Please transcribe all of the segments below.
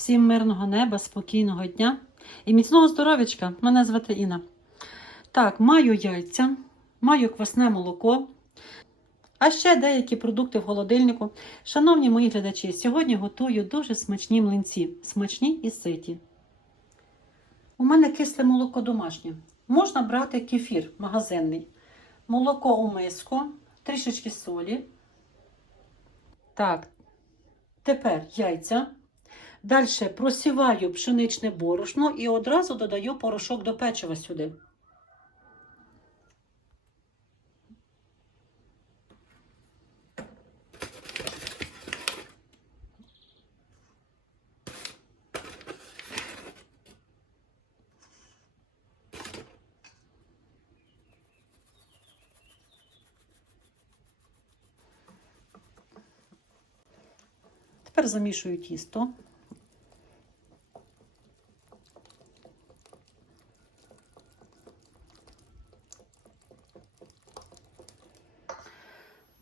Всім мирного неба, спокійного дня і міцного здоров'ячка. Мене звати Інна. Так, маю яйця, маю квасне молоко, а ще деякі продукти в холодильнику. Шановні мої глядачі, сьогодні готую дуже смачні млинці, смачні і ситі. У мене кисле молоко домашнє. Можна брати кефір магазинний. Молоко у миску, трішечки солі. Так, тепер яйця. Далі просіваю пшеничне борошно і одразу додаю порошок до печива сюди. Тепер замішую тісто.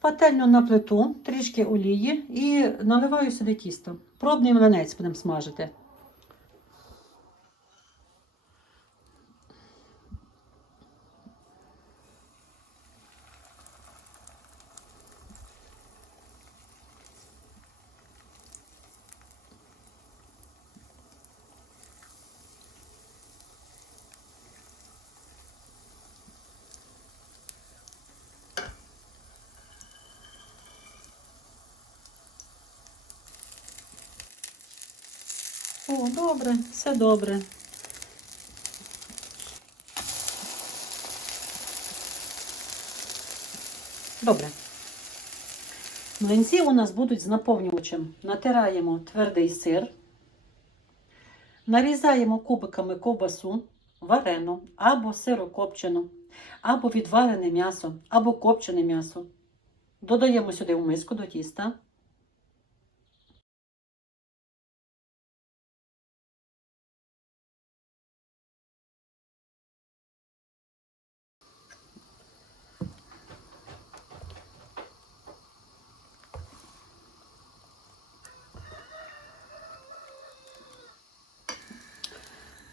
Пательню на плиту, трішки олії і наливаю сюди тісто. Пробний млинець будемо смажити. О, добре, все добре. Добре. Млинці у нас будуть з наповнювачем. Натираємо твердий сир, нарізаємо кубиками ковбасу, варену, або сирокопчену, або відварене м'ясо, або копчене м'ясо. Додаємо сюди в миску до тіста.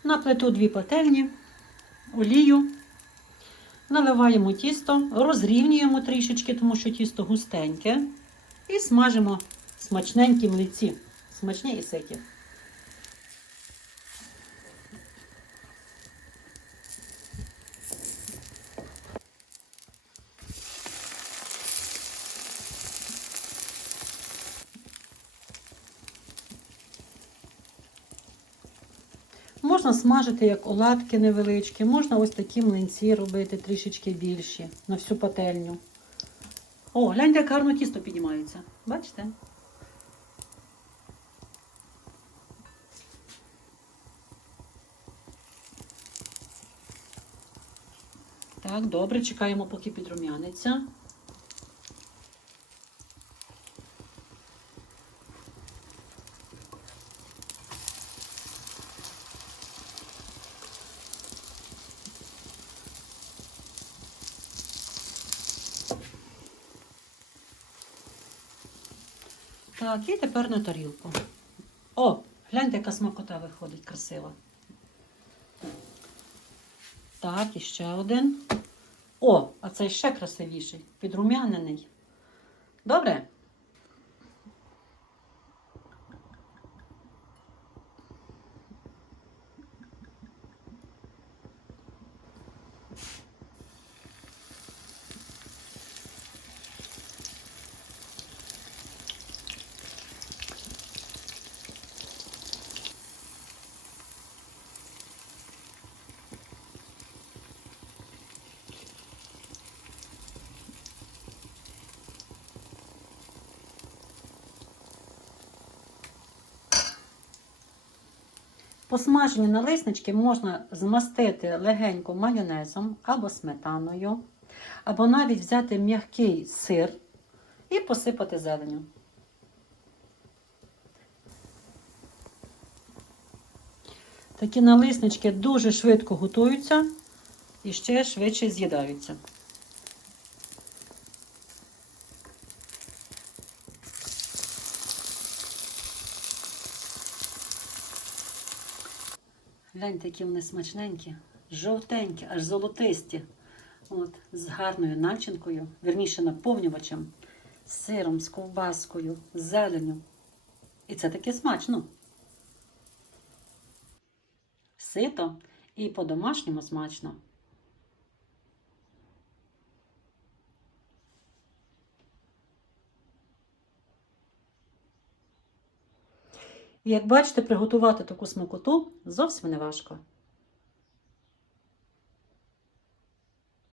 На плиту дві пательні, олію, наливаємо тісто, розрівнюємо трішечки, тому що тісто густеньке, і смажимо смачненькі млиці, смачні і ситі. Можна смажити як оладки невеличкі, можна ось такі млинці робити трішечки більші на всю пательню. О, гляньте, як гарно тісто піднімається. Бачите? Так, добре, чекаємо, поки підрум'яниться. Так, і тепер на тарілку. О, гляньте, яка смакота виходить красива. Так, і ще один. О, а цей ще красивіший, підрум'янений. Добре? Посмажені налиснички можна змастити легенько майонезом або сметаною, або навіть взяти м'який сир і посипати зеленню. Такі налиснички дуже швидко готуються і ще швидше з'їдаються. Гляньте, які вони смачненькі, жовтенькі, аж золотисті. От, з гарною начинкою, верніше наповнювачем, з сиром, з ковбаскою, з зеленю. І це таке смачно. Сито і по-домашньому смачно. І Як бачите, приготувати таку смакоту зовсім не важко.